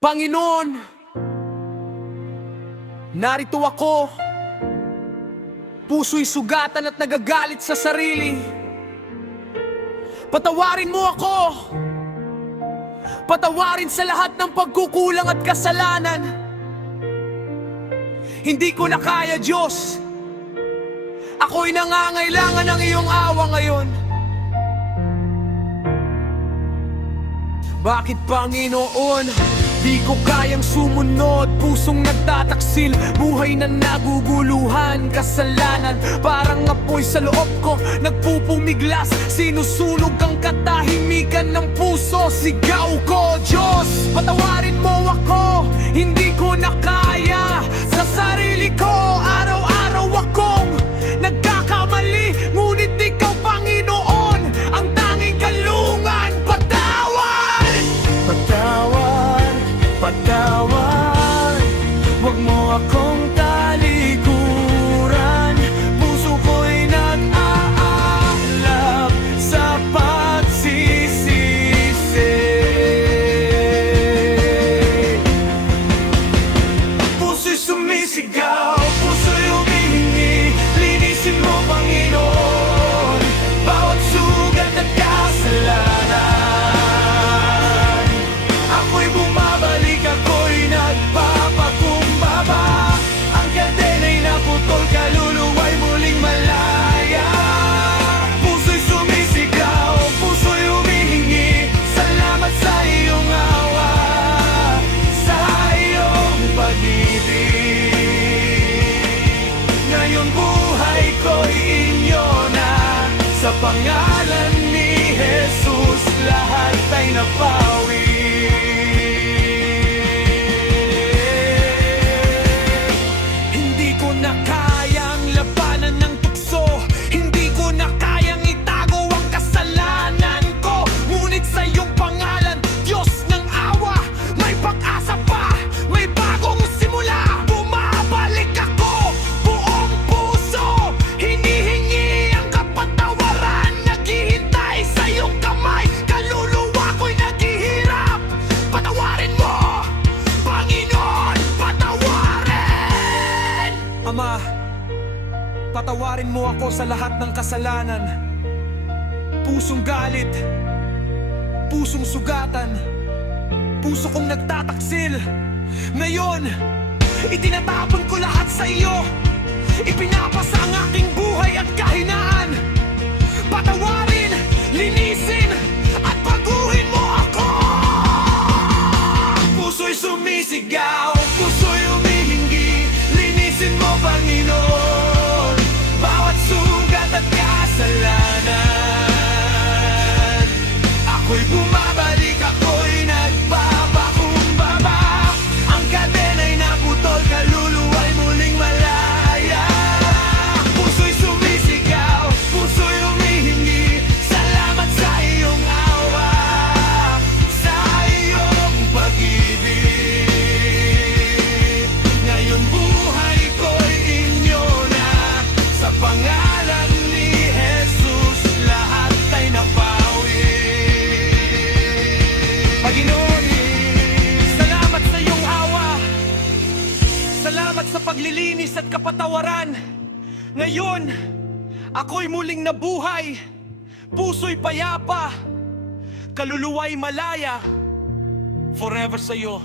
Panginoon, narito ako, puso'y sugatan at nagagalit sa sarili. Patawarin mo ako, patawarin sa lahat ng pagkukulang at kasalanan. Hindi ko na kaya, Diyos. Ako'y nangangailangan ng iyong awa ngayon. Bakit, Panginoon, di ko kayang sumunod? Pusong nagtataksil, buhay na naguguluhan. Kasalanan, parang apoy sa loob ko, nagpupumiglas. Sinusunog ang katahimikan ng puso. Sigaw ko, Diyos, patawarin mo ako. Hindi ko na kaya sa sarili ko. Araw-araw akong nagkakamali, ngunit ikaw, Panginoon, ang tanging kalungan. Patawad, huwag mo akong talikuran. Puso ko'y nag-aalab sa pagsisisi. Puso'y sumisigaw, puso'y humihingi. Linisin mo, Panginoon, bawat sugat at kasalanan. Ako'y bumabalik, ako'y nagpapakumbaba. Ang kadena'y naputol, kaluluwa'y muling malaya. Puso'y sumisigaw, puso'y humihingi. Salamat sa iyong awa, sa iyong pag-ibig. Ngayon buhay ko'y inyo na. Sa pangalan ni Jesus, lahat ay napawi. Ama, patawarin mo ako sa lahat ng kasalanan. Pusong galit, pusong sugatan, puso kong nagtataksil. Ngayon, itinatapon ko lahat sa iyo. Ipinapasa ang aking buhay at kahinaan. Patawarin, linisin, at baguhin mo ako. Puso'y sumisigaw, puso'y humihingi. Linisin mo, Panginoon, bawat sugat at kasalanan. Ako'y bumabalik, ako'y nagpapakumbaba. Ang kadena'y naputol, kaluluwa'y muling malaya. Puso'y sumisigaw, puso'y humihingi. Salamat sa iyong awa, sa iyong pag-ibig. Ngayon buhay ko'y inyo na. Sa pangalan ni Jesus, lahat ay napawi. Panginoon, salamat sa iyong awa. Salamat sa paglilinis at kapatawaran. Ngayon, ako'y muling nabuhay. Puso'y payapa, kaluluwa'y malaya. Forever sa iyo,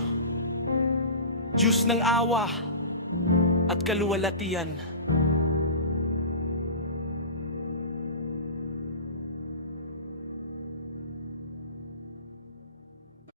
Diyos ng awa at kaluwalhatian.